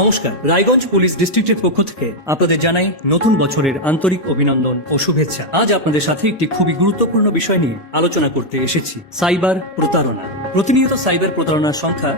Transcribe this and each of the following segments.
নমস্কার, রায়গঞ্জ পুলিশ ডিস্ট্রিক্টের পক্ষ থেকে আপনাদের জানাই নতুন বছরের আন্তরিক অভিনন্দন ও শুভেচ্ছা। আজ আপনাদের সাথে একটি খুবই গুরুত্বপূর্ণ বিষয় নিয়ে আলোচনা করতে এসেছি, সাইবার প্রতারণা। প্রতিনিয়ত সাইবার প্রতারণার সংখ্যা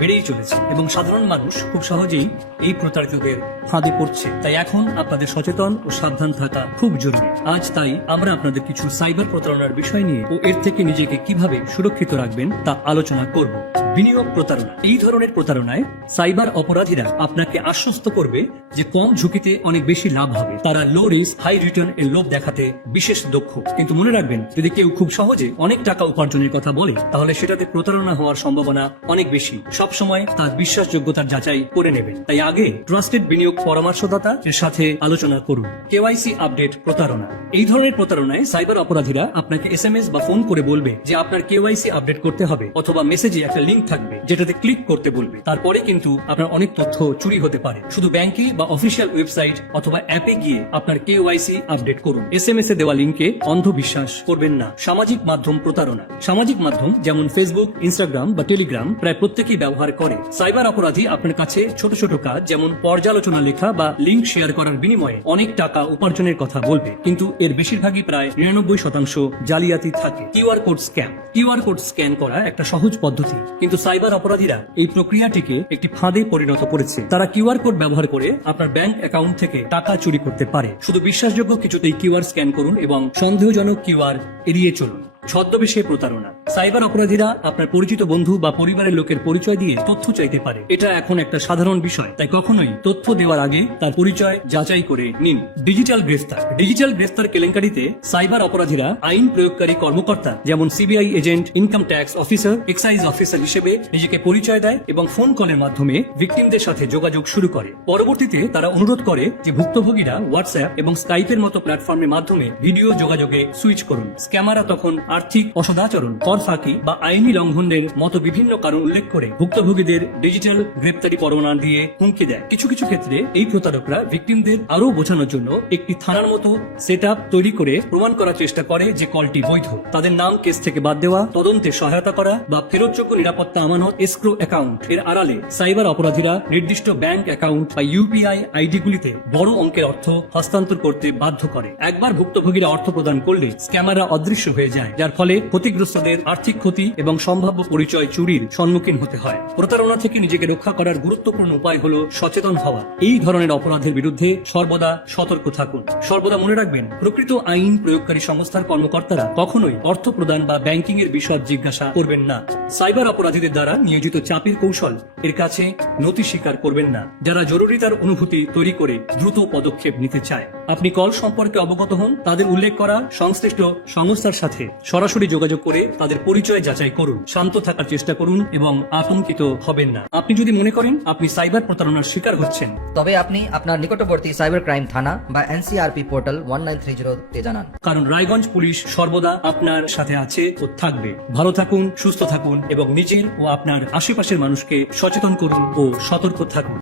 বেড়েই চলেছে এবং সাধারণ মানুষ খুব সহজেই এই প্রতারিতদের ফাঁদে পড়ছে। তাই এখন আপনাদের সচেতন ও সাবধান থাকা খুব জরুরি। আজ তাই আমরা আপনাদের কিছু সাইবার প্রতারণার বিষয় নিয়ে ও এর থেকে নিজেকে কিভাবে সুরক্ষিত রাখবেন তা আলোচনা করব। বিনিয়োগ প্রতারণা। এই ধরনের প্রতারণায় সাইবার অপরাধীরা আপনাকে আশ্বস্ত করবে যে কম ঝুঁকিতে অনেক বেশি লাভ হবে। তারা লো রিস্ক হাই রিটার্ন এর লোভ দেখাতে বিশেষ দক্ষ। কিন্তু মনে রাখবেন, যদি কেউ খুব সহজে অনেক টাকা উপার্জনের কথা বলে, তাহলে সেটাতে প্রতারণা হওয়ার সম্ভাবনা অনেক বেশি। সব সময় তার বিশ্বাসযোগ্যতার যাচাই করে নেবেন। তাই আগে ট্রাস্টেড বিনিয়োগ পরামর্শদাতা এর সাথে আলোচনা করুন। কেওয়াইসি আপডেট প্রতারণা। এই ধরনের প্রতারণায় সাইবার অপরাধীরা আপনাকে এসএমএস বা ফোন করে বলবে যে আপনার কেওয়াইসি আপডেট করতে হবে, অথবা মেসেজে একটা লিংক থাকবে যেটাতে ক্লিক করতে বলবে। তারপরে কিন্তু আপনার অনেক তথ্য চুরি হতে পারে। শুধু ব্যাংকে বা অফিসিয়াল ওয়েবসাইট অথবা অ্যাপে গিয়ে আপনার কেওয়াইসি আপডেট করুন। এসএমএস এ দেওয়া লিংকে অন্ধবিশ্বাস করবেন না। সামাজিক মাধ্যম প্রতারণা। সামাজিক মাধ্যম যেমন ফেসবুক, ইনস্টাগ্রাম বা টেলিগ্রাম প্রায় প্রত্যেকেই ব্যবহার করে। সাইবার অপরাধী আপনার কাছে ছোট ছোট কাজ যেমন পর্যালোচনা লেখা বা লিংক শেয়ার করার বিনিময়ে অনেক টাকা উপার্জনের কথা বলবে, কিন্তু এর বেশিরভাগই প্রায় 99% জালিয়াতি থাকে। QR code scam. QR code scan করা একটা সহজ পদ্ধতি, কিন্তু সাইবার অপরাধীরা এই প্রক্রিয়াটিকে একটি ফাঁদে পরিণত করেছে। তারা কিউআর কোড ব্যবহার করে আপনার ব্যাংক অ্যাকাউন্ট থেকে টাকা চুরি করতে পারে। শুধু বিশ্বাসযোগ্য কিছুতেই কিউআর স্ক্যান করুন এবং সন্দেহজনক কিউআর এড়িয়ে চলুন। ছদ্মবেশে প্রতারণা। সাইবার অপরাধীরা আপনার পরিচিত বন্ধু বা পরিবারের লোকের পরিচয় দিয়ে তথ্য চাইতে পারে। এটা এখন একটা সাধারণ বিষয়, তাই কখনোই তথ্য দেওয়ার আগে তার পরিচয় যাচাই করে নিন। ডিজিটাল গ্রেফতার। ডিজিটাল গ্রেফতার কেলেঙ্কারিতে সাইবার অপরাধীরা আইন প্রয়োগকারী কর্মকর্তা যেমন CBI agent, income tax officer, excise officer হিসেবে নিজেকে পরিচয় দেয় এবং ফোন কলের মাধ্যমে ভিকটিমদের সাথে যোগাযোগ শুরু করে। পরবর্তীতে তারা অনুরোধ করে যে ভুক্তভোগীরা হোয়াটসঅ্যাপ এবং স্কাইপের মতো প্ল্যাটফর্মের মাধ্যমে ভিডিও যোগাযোগে সুইচ করুন। স্ক্যামাররা তখন আর্থিক অসদাচরণ, কর ফাঁকি বা আইনি লঙ্ঘনের মতো বিভিন্ন কারণ উল্লেখ করে ভুক্তভোগীদের ডিজিটাল গ্রেপ্তারি পরোয়ানা দিয়ে হুমকি দেয়। কিছু কিছু ক্ষেত্রে এই প্রতারকরা ভিকটিমদের আরো বোঝানোর জন্য একটি থানার মতো সেটআপ তৈরি করে প্রমাণ করার চেষ্টা করে যে কলটি বৈধ। তাদের নাম কেস থেকে বাদ দেওয়া, তদন্তে সহায়তা করা বা ফেরতযোগ্য নিরাপত্তা আমানত এসক্রো অ্যাকাউন্ট এর আড়ালে সাইবার অপরাধীরা নির্দিষ্ট ব্যাংক অ্যাকাউন্ট বা ইউপিআই আইডি গুলিতে বড় অঙ্কের অর্থ হস্তান্তর করতে বাধ্য করে। একবার ভুক্তভোগীরা অর্থ প্রদান করলে স্ক্যামাররা অদৃশ্য হয়ে যায়, যার ফলে ক্ষতিগ্রস্তদের আর্থিক ক্ষতি এবং সম্ভাব্য পরিচয় চুরির সম্মুখীন হতে হয়। প্রতারণা থেকে নিজেকে রক্ষা করার গুরুত্বপূর্ণ উপায় হলো সচেতন হওয়া। এই ধরনের অপরাধের বিরুদ্ধে সর্বদা সতর্ক থাকুন। সর্বদা মনে রাখবেন, প্রকৃত আইন প্রয়োগকারী সংস্থার কর্মকর্তারা কখনোই অর্থ প্রদান বা ব্যাংকিং এর বিশদ জিজ্ঞাসা করবেন না। সাইবার অপরাধীদের দ্বারা নিয়োজিত চাপের কৌশল এর কাছে নতি স্বীকার করবেন না। যারা জরুরিতার অনুভূতি তৈরি করে দ্রুত পদক্ষেপ নিতে চায়, আপনি কল সম্পর্কে অবগত হন। তাদের উল্লেখ করা সংশ্লিষ্ট সংস্থার সাথে সরাসরি যোগাযোগ করে তাদের পরিচয় যাচাই করুন। শান্ত থাকার চেষ্টা করুন এবং আতঙ্কিত হবেন না। আপনি যদি মনে করেন আপনি সাইবার প্রতারণার শিকার হচ্ছেন, তবে আপনি আপনার নিকটবর্তী সাইবার ক্রাইম থানা বা এনসিআরপি পোর্টাল 1930 তে জানান। কারণ রায়গঞ্জ পুলিশ সর্বদা আপনার সাথে আছে ও থাকবে। ভালো থাকুন, সুস্থ থাকুন এবং নিজের ও আপনার আশেপাশের মানুষকে সচেতন করুন ও সতর্ক থাকুন।